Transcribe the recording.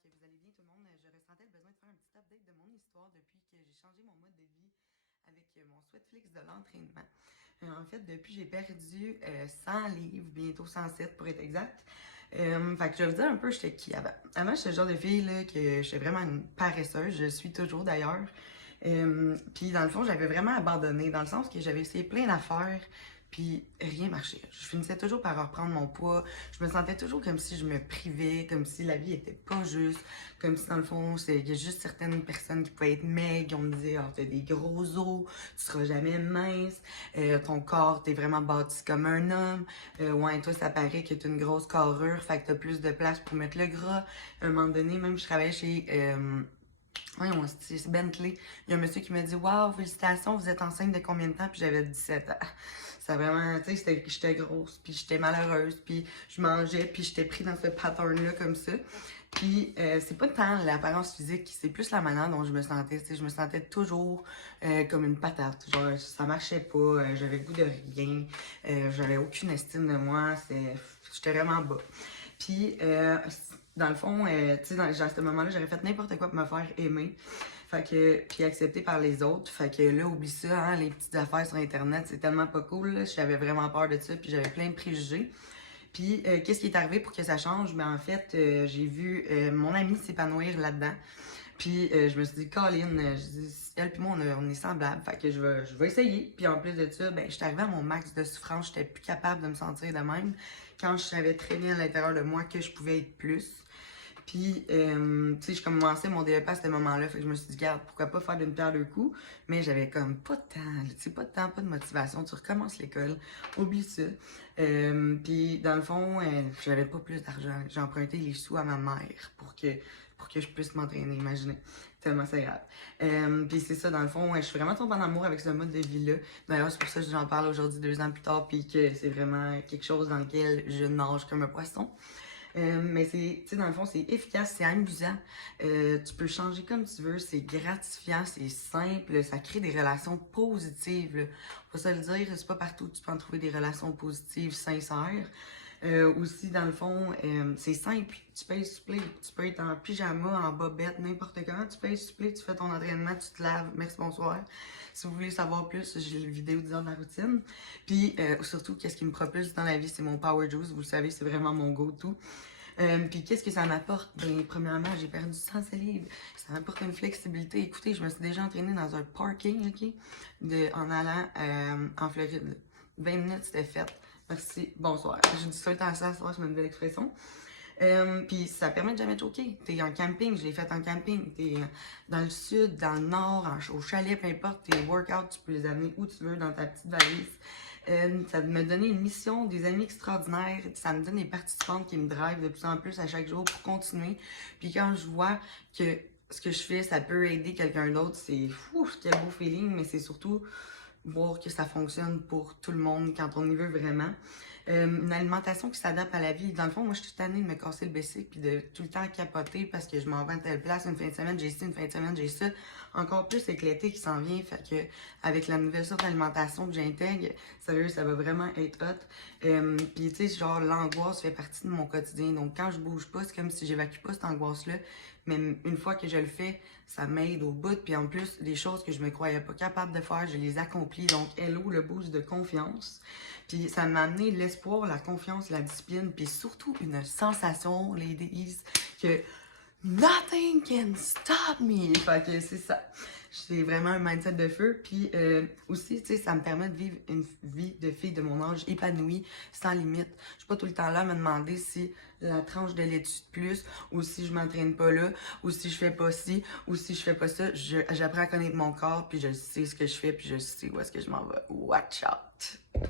que vous allez bien tout le monde. Je ressentais le besoin de faire un petit update de mon histoire depuis que j'ai changé mon mode de vie avec mon Sweatflix de l'entraînement. En fait, depuis j'ai perdu 100 livres, bientôt 107 pour être exact. Fait que je vais vous dire un peu j'étais qui avant. Avant, j'étais le genre de fille là, que j'étais vraiment une paresseuse. Je suis toujours d'ailleurs. Puis dans le fond, j'avais vraiment abandonné, dans le sens que j'avais essayé plein d'affaires, puis rien marchait. Je finissais toujours par reprendre mon poids. Je me sentais toujours comme si je me privais, comme si la vie était pas juste, comme si dans le fond, il y a juste certaines personnes qui pouvaient être maigres. On me disait, oh, t'as des gros os, tu seras jamais mince, ton corps, t'es vraiment bâti comme un homme. Ouais, toi, ça paraît que t'as une grosse carrure, fait que t'as plus de place pour mettre le gras. À un moment donné, même je travaillais chez c'est Bentley. Il y a un monsieur qui m'a dit waouh, félicitations, vous êtes enceinte de combien de temps? Puis j'avais 17 ans. Ça vraiment, tu sais, j'étais grosse, puis j'étais malheureuse, puis je mangeais, puis j'étais pris dans ce pattern-là comme ça. Puis c'est pas tant l'apparence physique, c'est plus la manière dont je me sentais. Tu sais, je me sentais toujours comme une patate. Genre, ça marchait pas, j'avais le goût de rien, j'avais aucune estime de moi, j'étais vraiment bas. Puis, dans le fond, tu sais, à ce moment-là, j'aurais fait n'importe quoi pour me faire aimer. Fait que, puis accepté par les autres. Fait que là, oublie ça, hein, les petites affaires sur Internet, c'est tellement pas cool. Là. J'avais vraiment peur de ça, puis j'avais plein de préjugés. Puis, qu'est-ce qui est arrivé pour que ça change? Ben, en fait, j'ai vu mon amie s'épanouir là-dedans. Puis, je me suis dit, Colin, elle puis moi, on est semblables. Fait que je vais essayer. Puis, en plus de ça, ben, j'étais arrivée à mon max de souffrance. J'étais plus capable de me sentir de même. Quand je savais très bien à l'intérieur de moi que je pouvais être plus. Puis, tu sais, je commençais mon DEP à ce moment-là. Fait que je me suis dit, regarde, pourquoi pas faire d'une pierre deux coups? Mais j'avais comme pas de temps, tu sais, pas de temps, pas de motivation. Tu recommences l'école, oublie ça. Puis, dans le fond, j'avais pas plus d'argent. J'ai emprunté les sous à ma mère pour que je puisse m'entraîner, imaginez. Tellement c'est grave. Puis c'est ça, dans le fond, je suis vraiment tombée en amour avec ce mode de vie-là. D'ailleurs, c'est pour ça que j'en parle aujourd'hui, 2 ans plus tard, puis que c'est vraiment quelque chose dans lequel je nage comme un poisson. Mais c'est, tu sais, dans le fond, c'est efficace, c'est amusant. Tu peux changer comme tu veux, c'est gratifiant, c'est simple, ça crée des relations positives. Là. Faut se le dire, c'est pas partout que tu peux en trouver des relations positives, sincères. Aussi, dans le fond, c'est simple. Tu payes supplé. Tu peux être en pyjama, en bobette, n'importe comment. Tu payes supplé, tu fais ton entraînement, tu te laves. Merci, bonsoir. Si vous voulez savoir plus, j'ai une vidéo disant de la routine. Puis, surtout, qu'est-ce qui me propulse dans la vie, c'est mon Power Juice. Vous le savez, c'est vraiment mon go-to. Puis qu'est-ce que ça m'apporte? Ben, premièrement, j'ai perdu 100 livres. Ça m'apporte une flexibilité. Écoutez, je me suis déjà entraînée dans un parking, OK? En allant en Floride. 20 minutes, c'était fait. Merci, bonsoir. Je dis ça le temps à ça, c'est une nouvelle expression. Puis ça permet de jamais choquer. T'es en camping, je l'ai fait en camping. T'es dans le sud, dans le nord, au chalet, peu importe. Tes workouts, tu peux les amener où tu veux dans ta petite valise. Ça me donnait une mission, des amis extraordinaires. Ça me donne des participantes qui me drivent de plus en plus à chaque jour pour continuer. Puis quand je vois que ce que je fais, ça peut aider quelqu'un d'autre, c'est fou, quel beau feeling, mais c'est surtout voir que ça fonctionne pour tout le monde quand on y veut vraiment. Une alimentation qui s'adapte à la vie. Dans le fond, moi, je suis toute tannée de me casser le bessic puis de tout le temps capoter parce que je m'en vais à telle place, une fin de semaine, j'ai ci, une fin de semaine, j'ai ça. Encore plus avec l'été qui s'en vient, fait que avec la nouvelle sorte d'alimentation que j'intègre, sérieux, ça va vraiment être hot. Puis tu sais, genre, l'angoisse fait partie de mon quotidien. Donc quand je bouge pas, c'est comme si j'évacue pas cette angoisse-là. Mais une fois que je le fais, ça m'aide au bout. Puis en plus, les choses que je me croyais pas capable de faire, je les accomplis. Donc, hello, le boost de confiance. Puis ça m'a amené l'espoir, la confiance, la discipline, puis surtout une sensation, ladies, que nothing can stop me. Fait que c'est ça. C'est vraiment un mindset de feu. Puis aussi, tu sais, ça me permet de vivre une vie de fille de mon âge épanouie, sans limite. Je suis pas tout le temps là à me demander si la tranche de laitue de plus, ou si je m'entraîne pas là, ou si je fais pas ci, ou si je fais pas ça. J'apprends à connaître mon corps, puis je sais ce que je fais, puis je sais où est-ce que je m'en vais. Watch out!